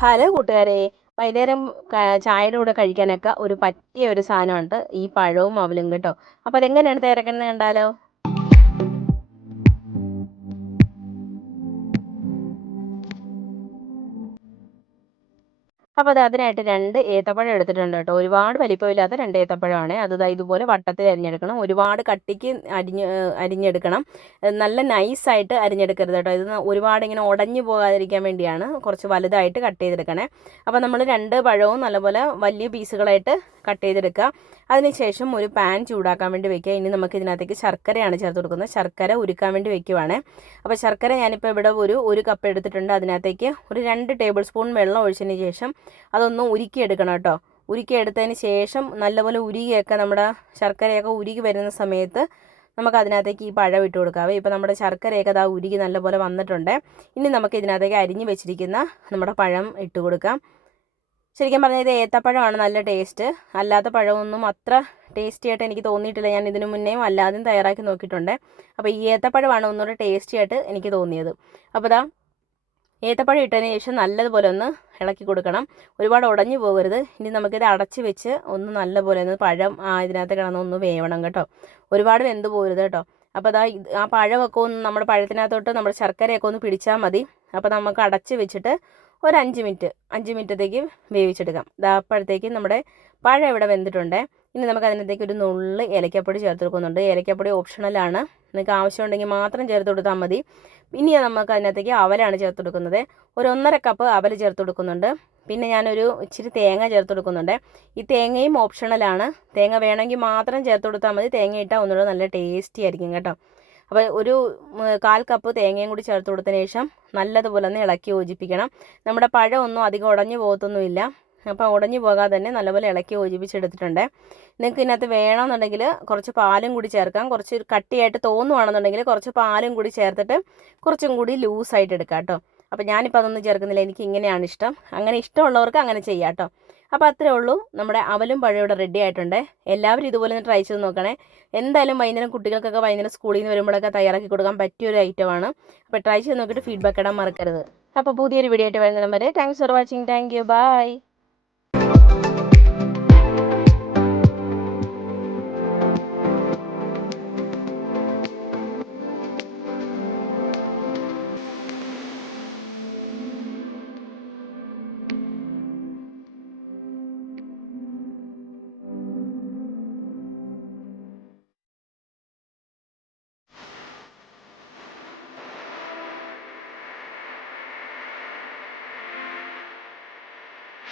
Hello കൂട്ടുകാരെ, വൈകുന്നേരം ചായയുടെ കൂടെ കഴിക്കാനൊക്കെ ഒരു പറ്റിയ ഒരു സാധനമുണ്ട് ഈ പഴവും അവലും കേട്ടോ. അപ്പോൾ അതെങ്ങനെയാണ് തയ്യാറാക്കുന്നത് കണ്ടാലോ? അപ്പോൾ അതിനായിട്ട് 2 ഏത്തപ്പഴം എടുത്തിട്ടുണ്ട് കേട്ടോ. ഒരുപാട് വലിപ്പമില്ലാത്ത 2 ഏത്തപ്പഴമാണ്. അത് ദാ ഇതുപോലെ വട്ടത്തിൽ അരിഞ്ഞെടുക്കണം. ഒരുപാട് കട്ടിക്ക് അരിഞ്ഞെടുക്കണം. നല്ല നൈസായിട്ട് അരിഞ്ഞെടുക്കരുത് കേട്ടോ. ഇത് ഒരുപാട് ഇങ്ങനെ ഉടഞ്ഞു പോകാതിരിക്കാൻ വേണ്ടിയാണ് കുറച്ച് വലുതായിട്ട് കട്ട് ചെയ്തെടുക്കണേ. അപ്പോൾ നമ്മൾ 2 പഴവും നല്ലപോലെ വലിയ പീസുകളായിട്ട് കട്ട് ചെയ്തെടുക്കുക. അതിനുശേഷം ഒരു പാൻ ചൂടാക്കാൻ വേണ്ടി വെക്കുക. ഇനി നമുക്ക് ഇതിനകത്തേക്ക് ശർക്കരയാണ് ചേർത്ത് കൊടുക്കുന്നത്. ശർക്കര ഉരുക്കാൻ വേണ്ടി വെക്കുവാണ്. അപ്പോൾ ശർക്കര ഞാനിപ്പോൾ ഇവിടെ ഒരു കപ്പ് എടുത്തിട്ടുണ്ട്. അതിനകത്തേക്ക് ഒരു 2 ടേബിൾ സ്പൂൺ വെള്ളം ഒഴിച്ചതിന് ശേഷം അതൊന്ന് ഉരുക്കിയെടുക്കണം കേട്ടോ. ഉരുക്കിയെടുത്തതിന് ശേഷം നല്ലപോലെ ഉരുകിയൊക്കെ നമ്മുടെ ശർക്കരയൊക്കെ ഉരുകി വരുന്ന സമയത്ത് നമുക്ക് അതിനകത്തേക്ക് ഈ പഴം ഇട്ട് കൊടുക്കാവേ. ഇപ്പോൾ നമ്മുടെ ശർക്കരയൊക്കെ അതാ ഉരുകി നല്ലപോലെ വന്നിട്ടുണ്ട്. ഇനി നമുക്ക് ഇതിനകത്തേക്ക് അരിഞ്ഞ് വെച്ചിരിക്കുന്ന നമ്മുടെ പഴം ഇട്ട് കൊടുക്കാം. ശരിക്കും പറഞ്ഞാൽ ഇത് ഏത്തപ്പഴമാണ് നല്ല ടേസ്റ്റ്. അല്ലാത്ത പഴമൊന്നും അത്ര ടേസ്റ്റി ആയിട്ട് എനിക്ക് തോന്നിയിട്ടില്ല. ഞാൻ ഇതിനു മുന്നേയും അല്ലാതെയും തയ്യാറാക്കി നോക്കിയിട്ടുണ്ട്. അപ്പോൾ ഈ ഏത്തപ്പഴമാണ് ഒന്നുകൂടെ ടേസ്റ്റി ആയിട്ട് എനിക്ക് തോന്നിയത്. അപ്പോൾ ദാ ഏത്തപ്പഴം ഇട്ടതിന് ശേഷം നല്ലതുപോലെ ഒന്ന് ഇളക്കി കൊടുക്കണം. ഒരുപാട് ഉടഞ്ഞു പോകരുത്. ഇനി നമുക്കിത് അടച്ച് വെച്ച് ഒന്ന് നല്ലപോലെ ഒന്ന് പഴം ഇതിനകത്ത് കിടന്നൊന്ന് വേവണം കേട്ടോ. ഒരുപാട് വെന്ത് പോകരുത് കേട്ടോ. അപ്പോൾ അതാ ആ പഴമൊക്കെ ഒന്ന് നമ്മുടെ പഴത്തിനകത്തോട്ട് നമ്മുടെ ശർക്കരയൊക്കെ ഒന്ന് പിടിച്ചാൽ മതി. അപ്പോൾ നമുക്ക് അടച്ച് വെച്ചിട്ട് ഒരു 5 മിനിറ്റത്തേക്ക് വേവിച്ചെടുക്കാം. അപ്പോഴത്തേക്കും നമ്മുടെ പഴം ഇവിടെ വെന്തിട്ടുണ്ട്. ഇനി നമുക്ക് അതിനകത്തേക്ക് ഒരു നുള്ള് ഏലക്കപ്പൊടി ചേർത്ത് കൊടുക്കുന്നുണ്ട്. ഏലക്കപ്പൊടി ഓപ്ഷണലാണ്, നിങ്ങൾക്ക് ആവശ്യമുണ്ടെങ്കിൽ മാത്രം ചേർത്ത് കൊടുത്താൽ മതി. ഇനി നമുക്ക് അതിനകത്തേക്ക് അവലാണ് ചേർത്ത് കൊടുക്കുന്നത്. ഒരു 1.5 കപ്പ് അവൽ ചേർത്ത് കൊടുക്കുന്നുണ്ട്. പിന്നെ ഞാനൊരു ഇച്ചിരി തേങ്ങ ചേർത്ത് കൊടുക്കുന്നുണ്ട്. ഈ തേങ്ങയും ഓപ്ഷണലാണ്, തേങ്ങ വേണമെങ്കിൽ മാത്രം ചേർത്ത് കൊടുത്താൽ മതി. തേങ്ങ ഇട്ടാൽ ഒന്നുകൂടെ നല്ല ടേസ്റ്റി ആയിരിക്കും കേട്ടോ. അപ്പോൾ ഒരു 1/4 കപ്പ് തേങ്ങയും കൂടി ചേർത്ത് കൊടുത്തതിന് ശേഷം നല്ലതുപോലെ ഒന്ന് ഇളക്കി യോജിപ്പിക്കണം. നമ്മുടെ പഴം ഒന്നും അധികം ഉടഞ്ഞു പോകത്തൊന്നുമില്ല. അപ്പോൾ ഉടഞ്ഞു പോകാതെ തന്നെ നല്ലപോലെ ഇളക്കി യോജിപ്പിച്ചെടുത്തിട്ടുണ്ട്. നിങ്ങൾക്ക് ഇതിനകത്ത് വേണമെന്നുണ്ടെങ്കിൽ കുറച്ച് പാലും കൂടി ചേർക്കാം. കുറച്ച് കട്ടിയായിട്ട് തോന്നുവാണെന്നുണ്ടെങ്കിൽ കുറച്ച് പാലും കൂടി ചേർത്തിട്ട് കുറച്ചും കൂടി ലൂസായിട്ട് എടുക്കാം കേട്ടോ. അപ്പോൾ ഞാനിപ്പോൾ അതൊന്നും ചേർക്കുന്നില്ല, എനിക്ക് ഇങ്ങനെയാണ് ഇഷ്ടം. അങ്ങനെ ഇഷ്ടമുള്ളവർക്ക് അങ്ങനെ ചെയ്യാം കേട്ടോ. അപ്പോൾ അത്രേ ഉള്ളൂ, നമ്മുടെ അവലും പഴം ഇവിടെ റെഡി ആയിട്ടുണ്ട്. എല്ലാവരും ഇതുപോലെ ഒന്ന് ട്രൈ ചെയ്ത് നോക്കണേ. എന്തായാലും വൈകുന്നേരം കുട്ടികൾക്കൊക്കെ വൈകുന്നേരം സ്കൂളിൽ നിന്ന് വരുമ്പോഴൊക്കെ തയ്യാറാക്കി കൊടുക്കാൻ പറ്റിയൊരു ഐറ്റമാണ്. അപ്പോൾ ട്രൈ ചെയ്ത് നോക്കിയിട്ട് ഫീഡ്ബാക്ക് ഇടാൻ മറക്കരുത്. അപ്പോൾ പുതിയൊരു വീഡിയോ ആയിട്ട് വരുന്നതിന് വരെ thanks for watching. Thank you. By.